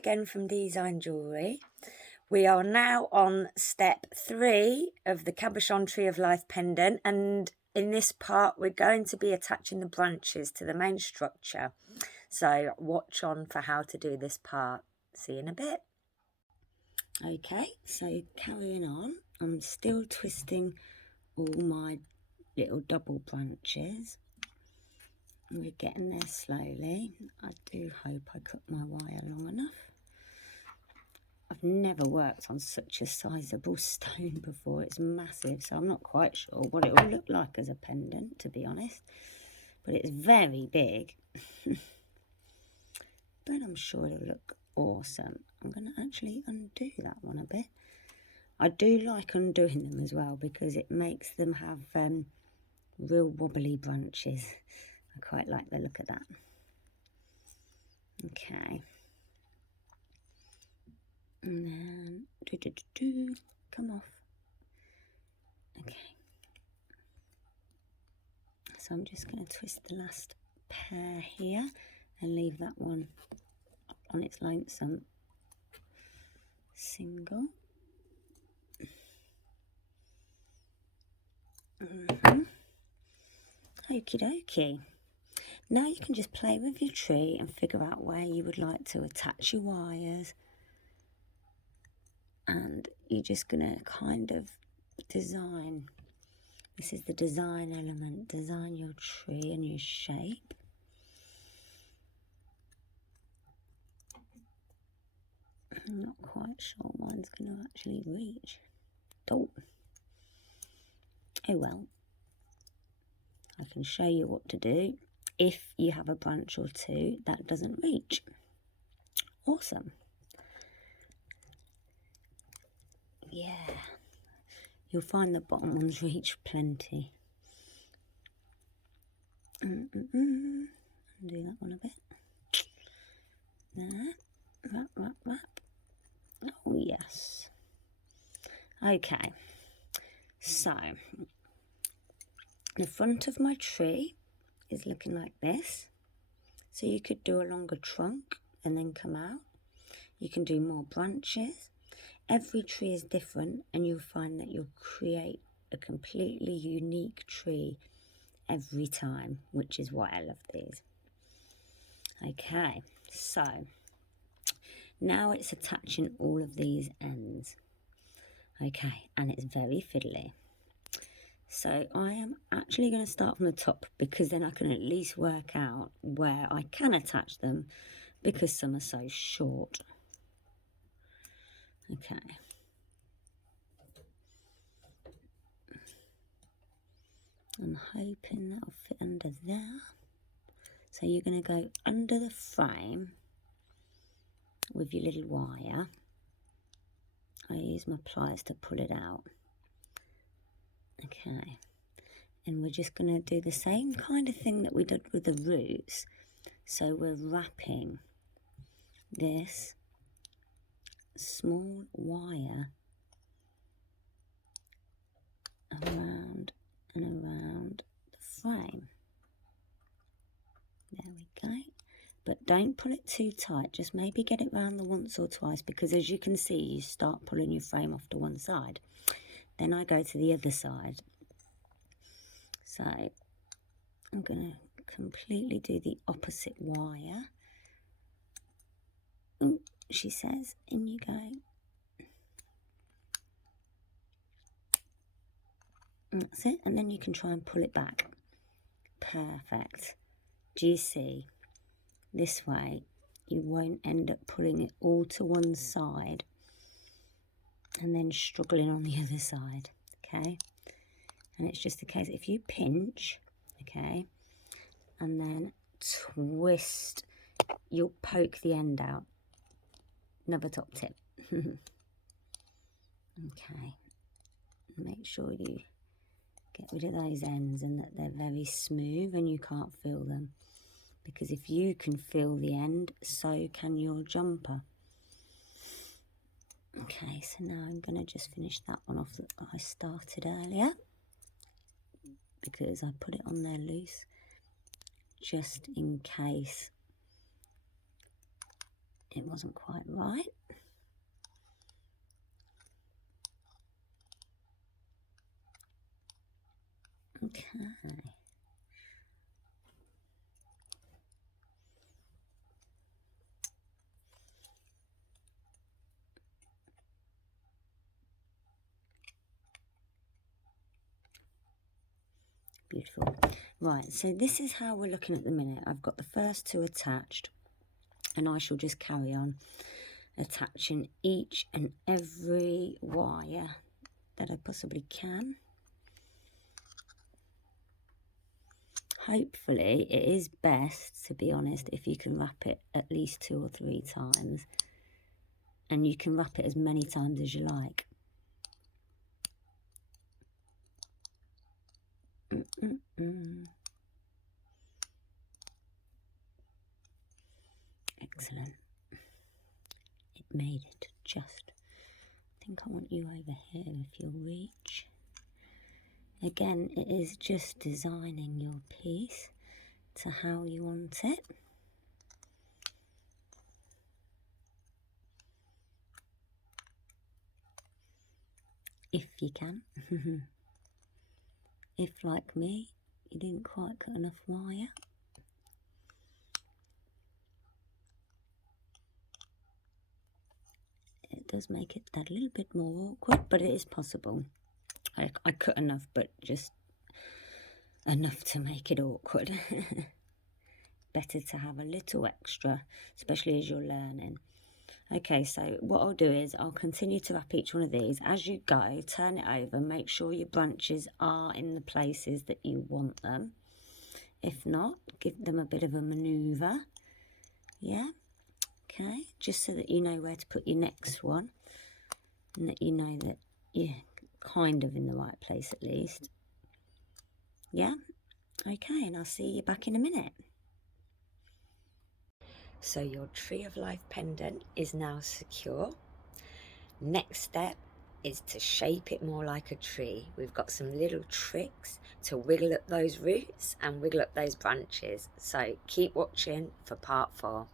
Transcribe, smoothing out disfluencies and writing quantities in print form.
again from Dee-zyn Jewellery. We are now on step 3 of the Cabochon Tree of Life pendant, and in this part we're going to be attaching the branches to the main structure. So watch on for how to do this part. See you in a bit. Okay, so carrying on, I'm still twisting all my little double branches. We're getting there slowly. I do hope I cut my wire long enough. I've never worked on such a sizable stone before. It's massive, so I'm not quite sure what it will look like as a pendant, to be honest. But it's very big. But I'm sure it'll look awesome. I'm going to actually undo that one a bit. I do like undoing them as well because it makes them have real wobbly branches. I quite like the look of that. Okay. And then, come off. Okay. So I'm just going to twist the last pair here and leave that one on its lonesome single. Okie dokie. Now you can just play with your tree and figure out where you would like to attach your wires. And you're just going to kind of design. This is the design element. Design your tree and your shape. I'm not quite sure mine's going to actually reach. Oh well. I can show you what to do if you have a branch or two that doesn't reach. Awesome. Yeah. You'll find the bottom ones reach plenty. Undo that one a bit. There. Wrap. Oh, yes. Okay. So, the front of my tree is looking like this. So you could do a longer trunk and then come out. You can do more branches. Every tree is different, and you'll find that you'll create a completely unique tree every time, which is why I love these. Okay, so now it's attaching all of these ends. Okay, and it's very fiddly. So I am actually going to start from the top because then I can at least work out where I can attach them because some are so short. Okay. I'm hoping that'll fit under there. So you're going to go under the frame with your little wire. I use my pliers to pull it out. Okay. And we're just going to do the same kind of thing that we did with the roots. So we're wrapping this small wire around and around the frame. There we go. But don't pull it too tight, just maybe get it round the once or twice, because as you can see, you start pulling your frame off to one side. Then I go to the other side. So I'm going to completely do the opposite wire. Ooh, she says, in you go. And that's it, and then you can try and pull it back. Perfect. Do you see? This way you won't end up pulling it all to one side and then struggling on the other side, okay? And it's just a case, if you pinch, okay, and then twist, you'll poke the end out. Another top tip. Okay, make sure you get rid of those ends and that they're very smooth and you can't feel them. Because if you can feel the end, so can your jumper. Okay, so now I'm going to just finish that one off that I started earlier. Because I put it on there loose, just in case it wasn't quite right. Okay. Beautiful. Right, so this is how we're looking at the minute. I've got the first two attached, and I shall just carry on attaching each and every wire that I possibly can. Hopefully it is best, to be honest, if you can wrap it at least 2 or 3 times, and you can wrap it as many times as you like. Excellent. It made it just. I think I want you over here if you'll reach. Again, it is just designing your piece to how you want it. If you can. If, like me, you didn't quite cut enough wire. It does make it that little bit more awkward, but it is possible. I cut enough, but just enough to make it awkward. Better to have a little extra, especially as you're learning. Okay, so what I'll do is I'll continue to wrap each one of these. As you go, turn it over, make sure your branches are in the places that you want them. If not, give them a bit of a manoeuvre. Yeah, okay, just so that you know where to put your next one, and that you know that you're kind of in the right place at least. Yeah, okay, and I'll see you back in a minute. So your Tree of Life pendant is now secure. Next step is to shape it more like a tree. We've got some little tricks to wiggle up those roots and wiggle up those branches. So keep watching for part 4.